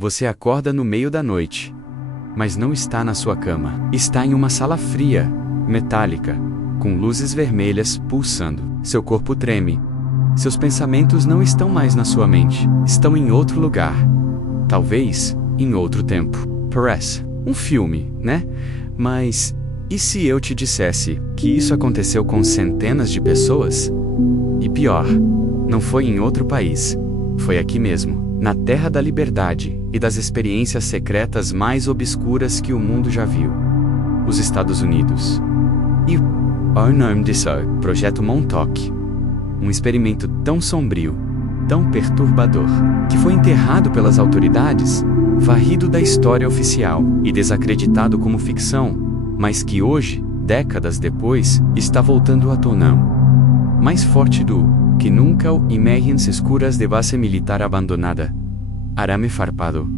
Você acorda no meio da noite. Mas não está na sua cama. Está em uma sala fria, metálica, com luzes vermelhas pulsando. Seu corpo treme. Seus pensamentos não estão mais na sua mente. Estão em outro lugar. Talvez em outro tempo. Parece um filme, né? Mas e se eu te dissesse que isso aconteceu com centenas de pessoas? E pior, não foi em outro país. Foi aqui mesmo, na Terra da Liberdade e das experiências secretas mais obscuras que o mundo já viu. Os Estados Unidos. E o nome disso é Projeto Montauk. Um experimento tão sombrio, tão perturbador, que foi enterrado pelas autoridades, varrido da história oficial e desacreditado como ficção, mas que hoje, décadas depois, está voltando à tona. Mais forte do que nunca imagens escuras de base militar abandonada. Arame farpado.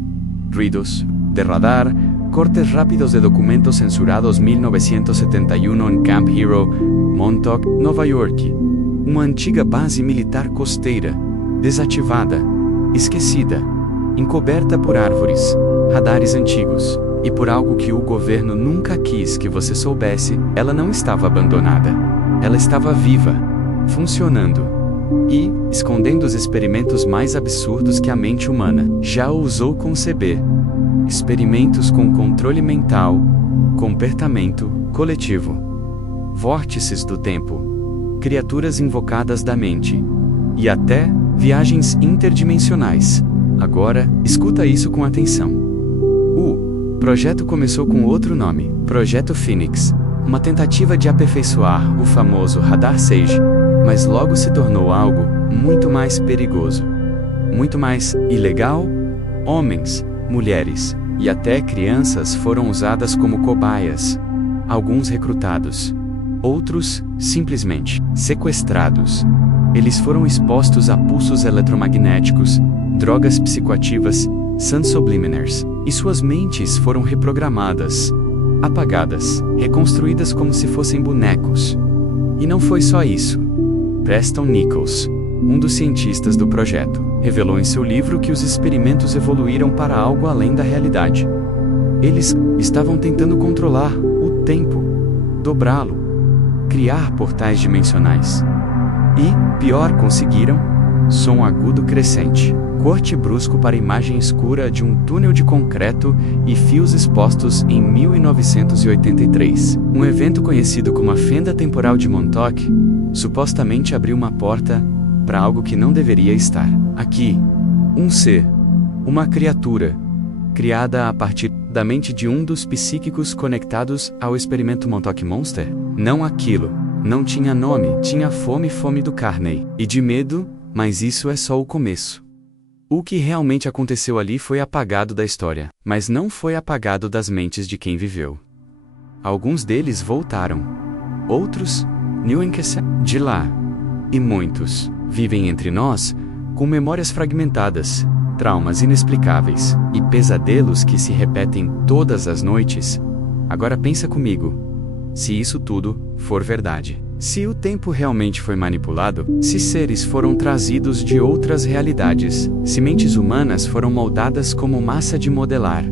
Ruidos de radar, cortes rápidos de documentos censurados 1971 en Camp Hero, Montauk, Nova York. Uma antiga base militar costeira, desativada, esquecida, encoberta por árvores, radares antigos, e por algo que o governo nunca quis que você soubesse, ela não estava abandonada. Ela estava viva, funcionando, e escondendo os experimentos mais absurdos que a mente humana já ousou conceber. Experimentos com controle mental, comportamento coletivo, vórtices do tempo, criaturas invocadas da mente, e até viagens interdimensionais. Agora, escuta isso com atenção. O projeto começou com outro nome, Projeto Phoenix, uma tentativa de aperfeiçoar o famoso Radar Sage, mas logo se tornou algo muito mais perigoso, muito mais ilegal. Homens, mulheres e até crianças foram usadas como cobaias, alguns recrutados, outros simplesmente sequestrados. Eles foram expostos a pulsos eletromagnéticos, drogas psicoativas, subliminars, e suas mentes foram reprogramadas, apagadas, reconstruídas como se fossem bonecos. E não foi só isso. Preston Nichols, um dos cientistas do projeto, revelou em seu livro que os experimentos evoluíram para algo além da realidade. Eles estavam tentando controlar o tempo, dobrá-lo, criar portais dimensionais. E, pior, conseguiram: som agudo crescente, corte brusco para imagem escura de um túnel de concreto e fios expostos em 1983. Um evento conhecido como a Fenda Temporal de Montauk supostamente abriu uma porta para algo que não deveria estar aqui. Um ser, uma criatura, criada a partir da mente de um dos psíquicos conectados ao experimento Montauk Monster. Não aquilo, não tinha nome, tinha fome do carne e de medo, mas isso é só o começo. O que realmente aconteceu ali foi apagado da história, mas não foi apagado das mentes de quem viveu. Alguns deles voltaram. Outros, de lá. E muitos vivem entre nós, com memórias fragmentadas, traumas inexplicáveis, e pesadelos que se repetem todas as noites. Agora pensa comigo. Se isso tudo for verdade. Se o tempo realmente foi manipulado, se seres foram trazidos de outras realidades, se mentes humanas foram moldadas como massa de modelar.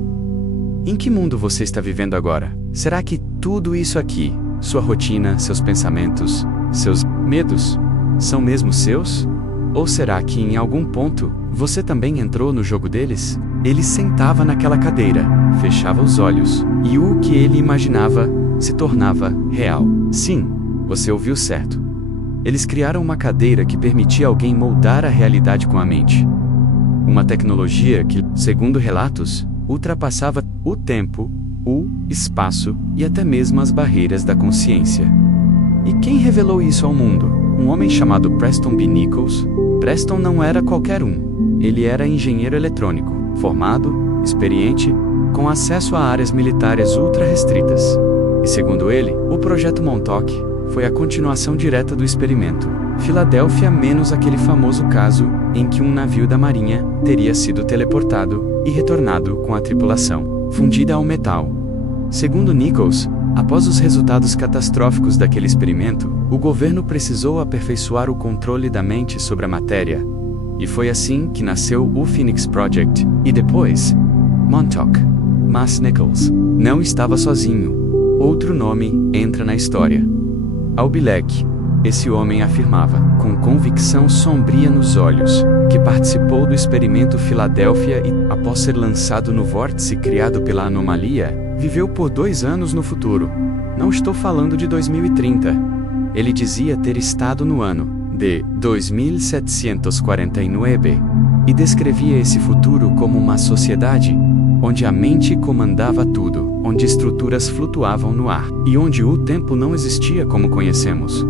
Em que mundo você está vivendo agora? Será que tudo isso aqui, sua rotina, seus pensamentos, seus medos, são mesmo seus? Ou será que em algum ponto, você também entrou no jogo deles? Ele sentava naquela cadeira, fechava os olhos, e o que ele imaginava se tornava real. Sim, você ouviu certo. Eles criaram uma cadeira que permitia alguém moldar a realidade com a mente. Uma tecnologia que, segundo relatos, ultrapassava o tempo, o espaço e até mesmo as barreiras da consciência. E quem revelou isso ao mundo? Um homem chamado Preston B. Nichols. Preston não era qualquer um. Ele era engenheiro eletrônico, formado, experiente, com acesso a áreas militares ultra restritas. E segundo ele, o Projeto Montauk foi a continuação direta do experimento Filadélfia, menos aquele famoso caso em que um navio da Marinha teria sido teleportado e retornado com a tripulação fundida ao metal. Segundo Nichols, após os resultados catastróficos daquele experimento, o governo precisou aperfeiçoar o controle da mente sobre a matéria, E foi assim que nasceu o Phoenix Project, e depois, Montauk. Mas Nichols não estava sozinho. Outro nome entra na história. Albileck. Esse homem afirmava, com convicção sombria nos olhos, que participou do experimento Filadélfia e, após ser lançado no vórtice criado pela anomalia, viveu por 2 anos no futuro. Não estou falando de 2030. Ele dizia ter estado no ano de 2749 e descrevia esse futuro como uma sociedade onde a mente comandava tudo, onde estruturas flutuavam no ar e onde o tempo não existia como conhecemos.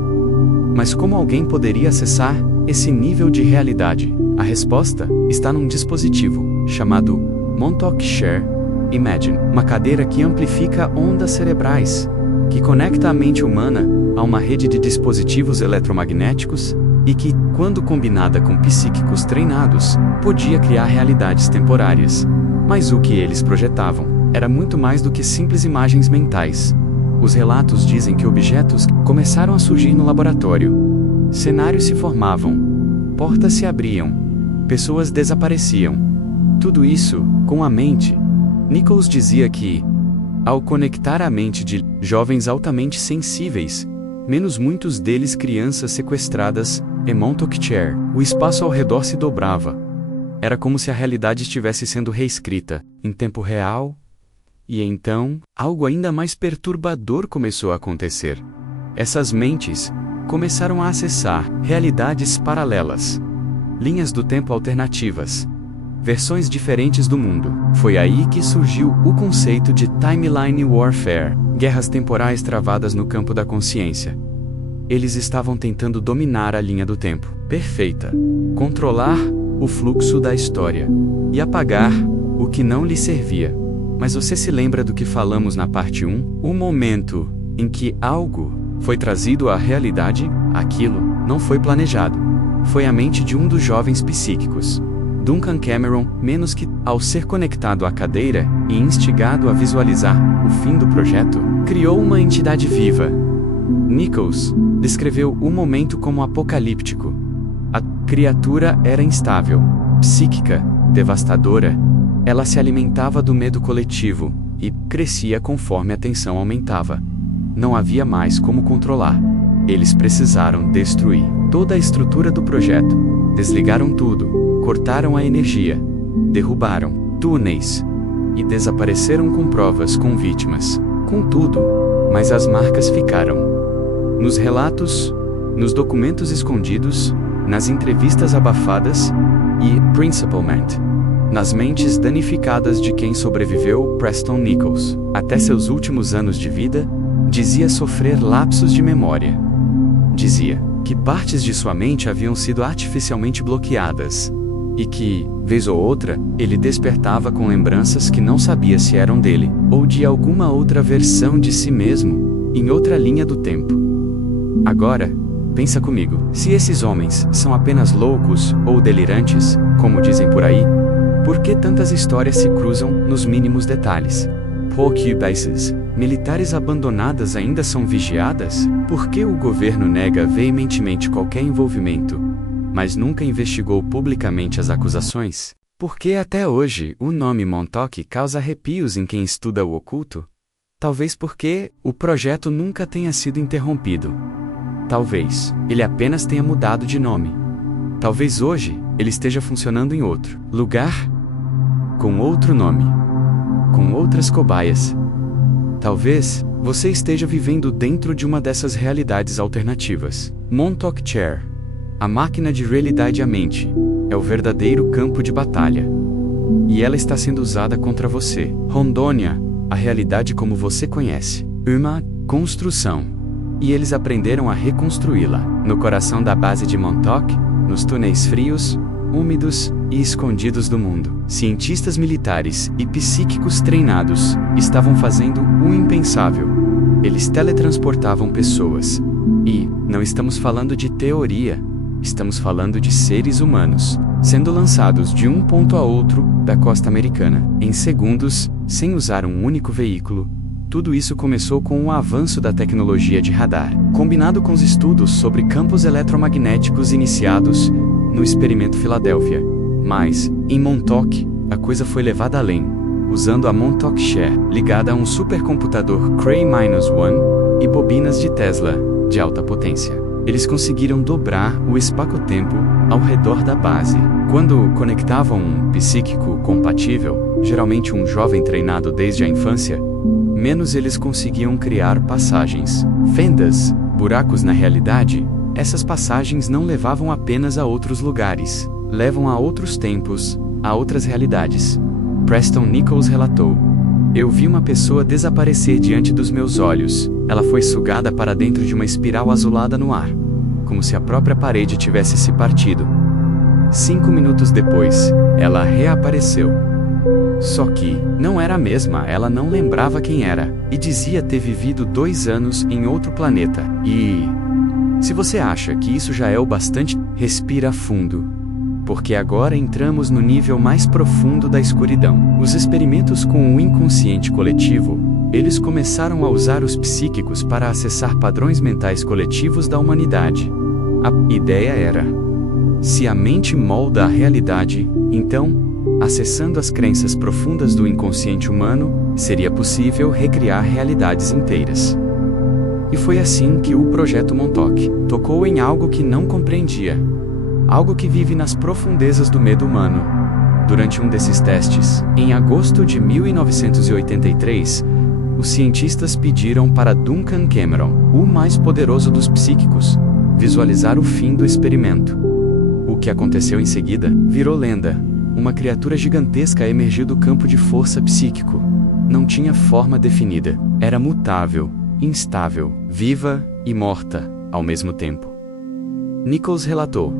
Mas como alguém poderia acessar esse nível de realidade? A resposta está num dispositivo chamado Montauk Share Imagine, uma cadeira que amplifica ondas cerebrais, que conecta a mente humana a uma rede de dispositivos eletromagnéticos e que, quando combinada com psíquicos treinados, podia criar realidades temporárias. Mas o que eles projetavam era muito mais do que simples imagens mentais. Os relatos dizem que objetos começaram a surgir no laboratório. Cenários se formavam, portas se abriam, pessoas desapareciam. Tudo isso com a mente. Nichols dizia que, ao conectar a mente de jovens altamente sensíveis, menos muitos deles crianças sequestradas, em Montauk Chair, o espaço ao redor se dobrava. Era como se a realidade estivesse sendo reescrita, em tempo real. E então, algo ainda mais perturbador começou a acontecer. Essas mentes começaram a acessar realidades paralelas, linhas do tempo alternativas, versões diferentes do mundo. Foi aí que surgiu o conceito de Timeline Warfare, guerras temporais travadas no campo da consciência. Eles estavam tentando dominar a linha do tempo perfeita, controlar o fluxo da história e apagar o que não lhe servia. Mas você se lembra do que falamos na parte 1? O momento em que algo foi trazido à realidade, aquilo não foi planejado. Foi a mente de um dos jovens psíquicos, Duncan Cameron, menos que, ao ser conectado à cadeira e instigado a visualizar o fim do projeto, criou uma entidade viva. Nichols descreveu o momento como apocalíptico. A criatura era instável, psíquica, devastadora. Ela se alimentava do medo coletivo e crescia conforme a tensão aumentava. Não havia mais como controlar. Eles precisaram destruir toda a estrutura do projeto. Desligaram tudo, cortaram a energia, derrubaram túneis e desapareceram com provas com vítimas. Contudo, mas as marcas ficaram. Nos relatos, nos documentos escondidos, nas entrevistas abafadas e, principalmente, nas mentes danificadas de quem sobreviveu. Preston Nichols, até seus últimos anos de vida, dizia sofrer lapsos de memória. Dizia que partes de sua mente haviam sido artificialmente bloqueadas, e que, vez ou outra, ele despertava com lembranças que não sabia se eram dele, ou de alguma outra versão de si mesmo, em outra linha do tempo. Agora, pensa comigo, se esses homens são apenas loucos ou delirantes, como dizem por aí, por que tantas histórias se cruzam nos mínimos detalhes? Por que bases militares abandonadas ainda são vigiadas? Por que o governo nega veementemente qualquer envolvimento, mas nunca investigou publicamente as acusações? Por que até hoje o nome Montauk causa arrepios em quem estuda o oculto? Talvez porque o projeto nunca tenha sido interrompido. Talvez ele apenas tenha mudado de nome. Talvez hoje ele esteja funcionando em outro lugar, com outro nome, com outras cobaias. Talvez você esteja vivendo dentro de uma dessas realidades alternativas. Montauk Chair, a máquina de realidade à mente, é o verdadeiro campo de batalha. E ela está sendo usada contra você. Rondônia, a realidade como você conhece, uma construção. E eles aprenderam a reconstruí-la, no coração da base de Montauk, nos túneis frios, úmidos e escondidos do mundo. Cientistas militares e psíquicos treinados estavam fazendo o impensável. Eles teletransportavam pessoas. E não estamos falando de teoria, estamos falando de seres humanos, sendo lançados de um ponto a outro da costa americana, em segundos, sem usar um único veículo. Tudo isso começou com o avanço da tecnologia de radar, combinado com os estudos sobre campos eletromagnéticos iniciados no experimento Filadélfia. Mas, em Montauk, a coisa foi levada além, usando a Montauk Share, ligada a um supercomputador Cray-1 e bobinas de Tesla, de alta potência. Eles conseguiram dobrar o espaço-tempo ao redor da base. Quando conectavam um psíquico compatível, geralmente um jovem treinado desde a infância, menos eles conseguiam criar passagens. Fendas, buracos na realidade. Essas passagens não levavam apenas a outros lugares, levam a outros tempos, a outras realidades. Preston Nichols relatou: "Eu vi uma pessoa desaparecer diante dos meus olhos. Ela foi sugada para dentro de uma espiral azulada no ar, como se a própria parede tivesse se partido. 5 minutos depois, ela reapareceu. Só que, não era a mesma, ela não lembrava quem era, e dizia ter vivido 2 anos em outro planeta. E... se você acha que isso já é o bastante, respira fundo. Porque agora entramos no nível mais profundo da escuridão. Os experimentos com o inconsciente coletivo, eles começaram a usar os psíquicos para acessar padrões mentais coletivos da humanidade. A ideia era: se a mente molda a realidade, então, acessando as crenças profundas do inconsciente humano, seria possível recriar realidades inteiras. E foi assim que o Projeto Montauk tocou em algo que não compreendia. Algo que vive nas profundezas do medo humano. Durante um desses testes, em agosto de 1983, os cientistas pediram para Duncan Cameron, o mais poderoso dos psíquicos, visualizar o fim do experimento. O que aconteceu em seguida virou lenda. Uma criatura gigantesca emergiu do campo de força psíquico. Não tinha forma definida. Era mutável, instável, viva e morta, ao mesmo tempo. Nichols relatou: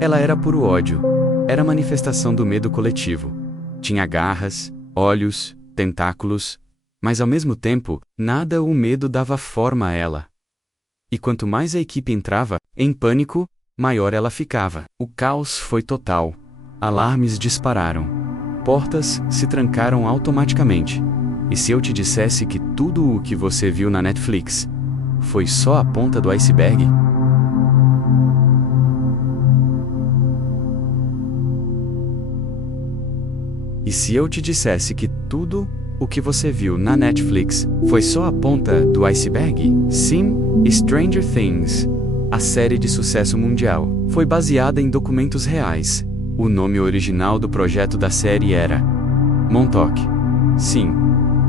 ela era puro ódio. Era a manifestação do medo coletivo. Tinha garras, olhos, tentáculos, mas ao mesmo tempo, nada o medo dava forma a ela. E quanto mais a equipe entrava, em pânico, maior ela ficava. O caos foi total. Alarmes dispararam. Portas se trancaram automaticamente. E se eu te dissesse que tudo o que você viu na Netflix foi só a ponta do iceberg? E se eu te dissesse que tudo o que você viu na Netflix foi só a ponta do iceberg? Sim, Stranger Things, a série de sucesso mundial, foi baseada em documentos reais. O nome original do projeto da série era Montauk. Sim,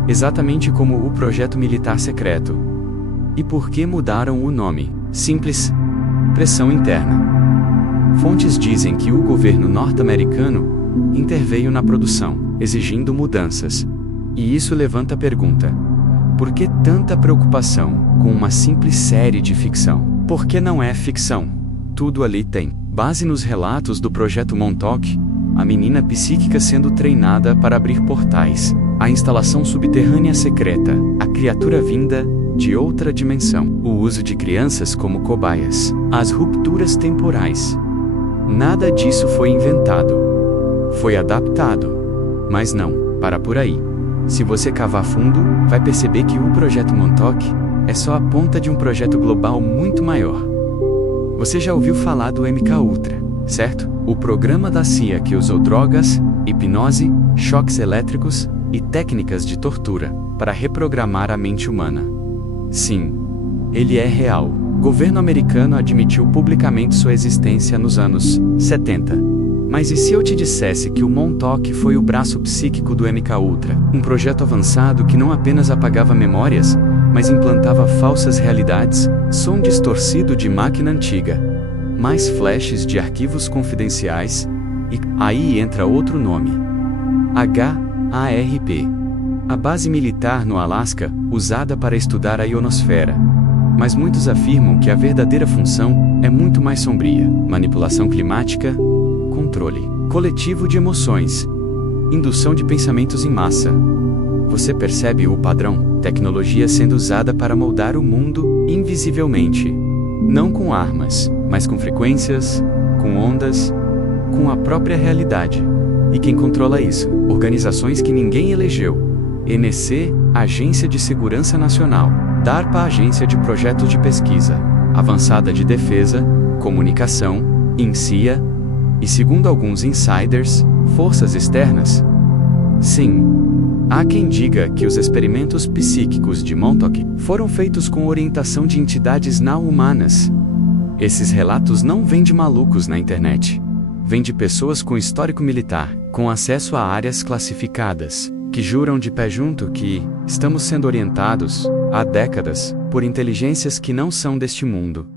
exatamente como o projeto militar secreto. E por que mudaram o nome? Simples: pressão interna. Fontes dizem que o governo norte-americano interveio na produção, exigindo mudanças. E isso levanta a pergunta: por que tanta preocupação com uma simples série de ficção? Por que não é ficção? Tudo ali tem base nos relatos do Projeto Montauk, a menina psíquica sendo treinada para abrir portais, a instalação subterrânea secreta, a criatura vinda de outra dimensão, o uso de crianças como cobaias, as rupturas temporais. Nada disso foi inventado. Foi adaptado. Mas não, para por aí. Se você cavar fundo, vai perceber que o Projeto Montauk é só a ponta de um projeto global muito maior. Você já ouviu falar do MKUltra, certo? O programa da CIA que usou drogas, hipnose, choques elétricos e técnicas de tortura para reprogramar a mente humana. Sim, ele é real. O governo americano admitiu publicamente sua existência nos anos 70. Mas e se eu te dissesse que o Montauk foi o braço psíquico do MKUltra, um projeto avançado que não apenas apagava memórias, mas implantava falsas realidades, som distorcido de máquina antiga, mais flashes de arquivos confidenciais, e aí entra outro nome: HARP, a base militar no Alasca, usada para estudar a ionosfera. Mas muitos afirmam que a verdadeira função é muito mais sombria: manipulação climática, controle coletivo de emoções, indução de pensamentos em massa. Você percebe o padrão? Tecnologia sendo usada para moldar o mundo invisivelmente. Não com armas, mas com frequências, com ondas, com a própria realidade. E quem controla isso? Organizações que ninguém elegeu. ENC, Agência de Segurança Nacional. DARPA, Agência de Projetos de Pesquisa Avançada de Defesa, Comunicação, INCIA, E segundo alguns insiders, forças externas? Sim. Há quem diga que os experimentos psíquicos de Montauk foram feitos com orientação de entidades não humanas. Esses relatos não vêm de malucos na internet. Vêm de pessoas com histórico militar, com acesso a áreas classificadas, que juram de pé junto que estamos sendo orientados, há décadas, por inteligências que não são deste mundo.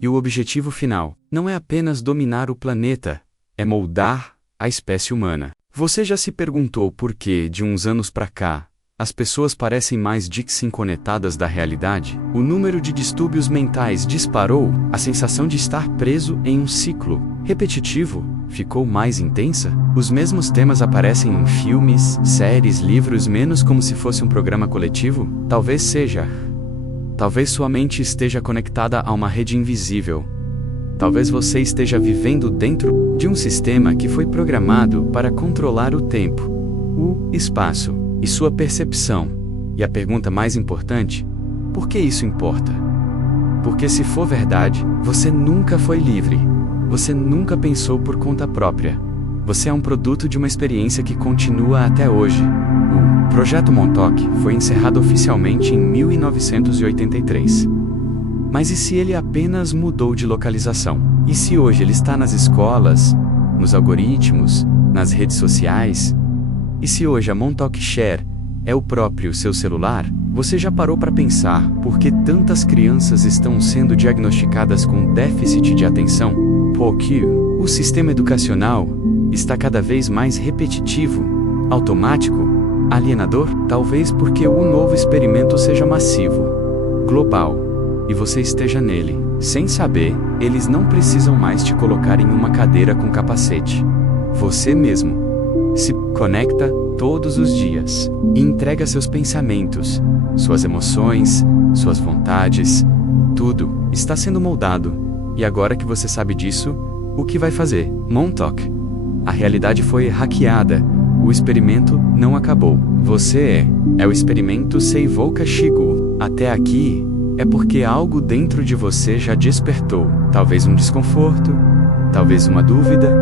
E o objetivo final não é apenas dominar o planeta, é moldar a espécie humana. Você já se perguntou por que, de uns anos pra cá, as pessoas parecem mais desconectadas da realidade? O número de distúrbios mentais disparou, a sensação de estar preso em um ciclo repetitivo ficou mais intensa? Os mesmos temas aparecem em filmes, séries, livros, menos como se fosse um programa coletivo? Talvez seja. Talvez sua mente esteja conectada a uma rede invisível. Talvez você esteja vivendo dentro de um sistema que foi programado para controlar o tempo, o espaço e sua percepção. E a pergunta mais importante: por que isso importa? Porque se for verdade, você nunca foi livre. Você nunca pensou por conta própria. Você é um produto de uma experiência que continua até hoje. O Projeto Montauk foi encerrado oficialmente em 1983. Mas e se ele apenas mudou de localização? E se hoje ele está nas escolas, nos algoritmos, nas redes sociais? E se hoje a Montauk Share é o próprio seu celular? Você já parou para pensar por que tantas crianças estão sendo diagnosticadas com déficit de atenção? Porque o sistema educacional está cada vez mais repetitivo, automático, alienador? Talvez porque o novo experimento seja massivo, global, e você esteja nele. Sem saber, eles não precisam mais te colocar em uma cadeira com capacete. Você mesmo se conecta todos os dias e entrega seus pensamentos, suas emoções, suas vontades. Tudo está sendo moldado. E agora que você sabe disso, o que vai fazer? Montauk. A realidade foi hackeada. O experimento não acabou. Você é o experimento Seivou Kashigu. Até aqui é porque algo dentro de você já despertou. Talvez um desconforto, talvez uma dúvida,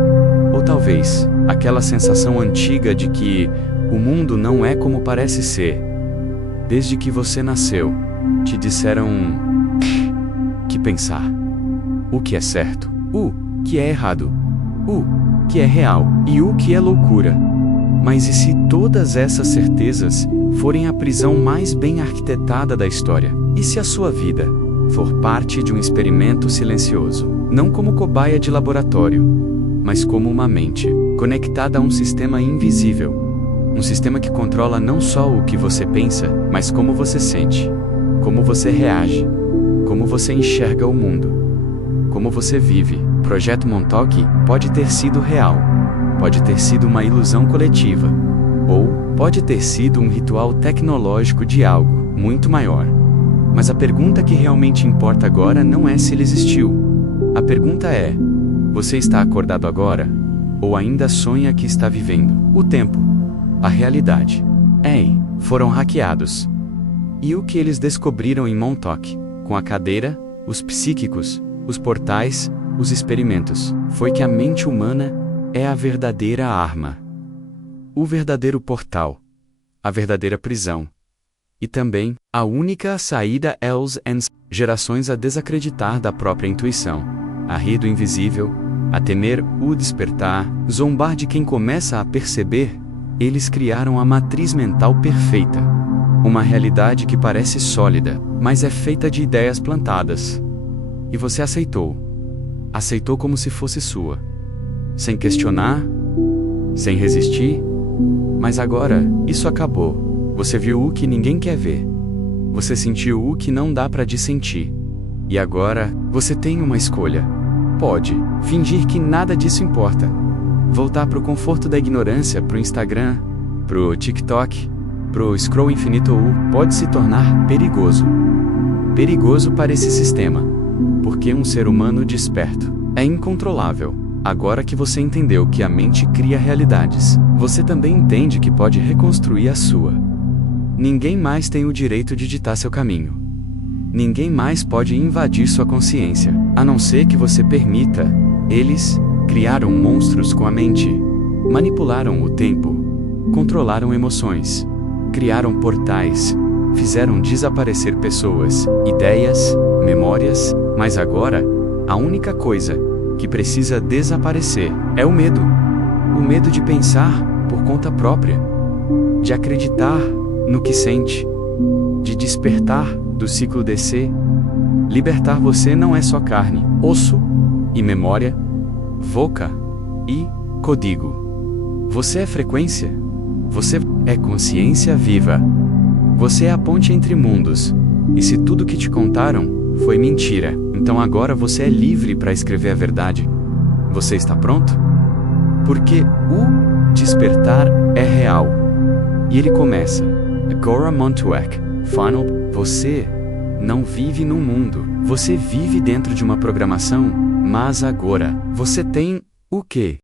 ou talvez aquela sensação antiga de que o mundo não é como parece ser. Desde que você nasceu, te disseram que pensar, o que é certo, o que é errado, o que é real e o que é loucura. Mas e se todas essas certezas forem a prisão mais bem arquitetada da história? E se a sua vida for parte de um experimento silencioso, não como cobaia de laboratório, mas como uma mente conectada a um sistema invisível, um sistema que controla não só o que você pensa, mas como você sente, como você reage, como você enxerga o mundo, como você vive? Projeto Montauk pode ter sido real, pode ter sido uma ilusão coletiva, ou pode ter sido um ritual tecnológico de algo muito maior. Mas a pergunta que realmente importa agora não é se ele existiu. A pergunta é: você está acordado agora? Ou ainda sonha que está vivendo? O tempo, a realidade. Ei, foram hackeados. E o que eles descobriram em Montauk, com a cadeira, os psíquicos, os portais, os experimentos, foi que a mente humana é a verdadeira arma, o verdadeiro portal, a verdadeira prisão. E também, a única saída aos gerações a desacreditar da própria intuição, a rir do invisível, a temer o despertar, zombar de quem começa a perceber. Eles criaram a matriz mental perfeita. Uma realidade que parece sólida, mas é feita de ideias plantadas. E você aceitou. Aceitou como se fosse sua. Sem questionar, sem resistir. Mas agora, isso acabou. Você viu o que ninguém quer ver. Você sentiu o que não dá para dissentir. E agora, você tem uma escolha. Pode fingir que nada disso importa. Voltar pro conforto da ignorância, pro Instagram, pro TikTok, pro scroll infinito, ou pode se tornar perigoso. Perigoso para esse sistema. Porque um ser humano desperto é incontrolável. Agora que você entendeu que a mente cria realidades, você também entende que pode reconstruir a sua. Ninguém mais tem o direito de ditar seu caminho. Ninguém mais pode invadir sua consciência, a não ser que você permita eles Criaram monstros com a mente. Manipularam o tempo. Controlaram emoções. Criaram portais. Fizeram desaparecer pessoas, ideias, memórias, mas agora, a única coisa que precisa desaparecer é o medo. O medo de pensar por conta própria, de acreditar no que sente, de despertar do ciclo DC. Libertar você não é só carne, osso e memória, voca e código. Você é frequência. Você é consciência viva. Você é a ponte entre mundos. E se tudo que te contaram foi mentira, então agora você é livre para escrever a verdade. Você está pronto? Porque o despertar é real. E ele começa. Agora Montuek, Final. Você não vive num mundo. Você vive dentro de uma programação, mas agora você tem o quê?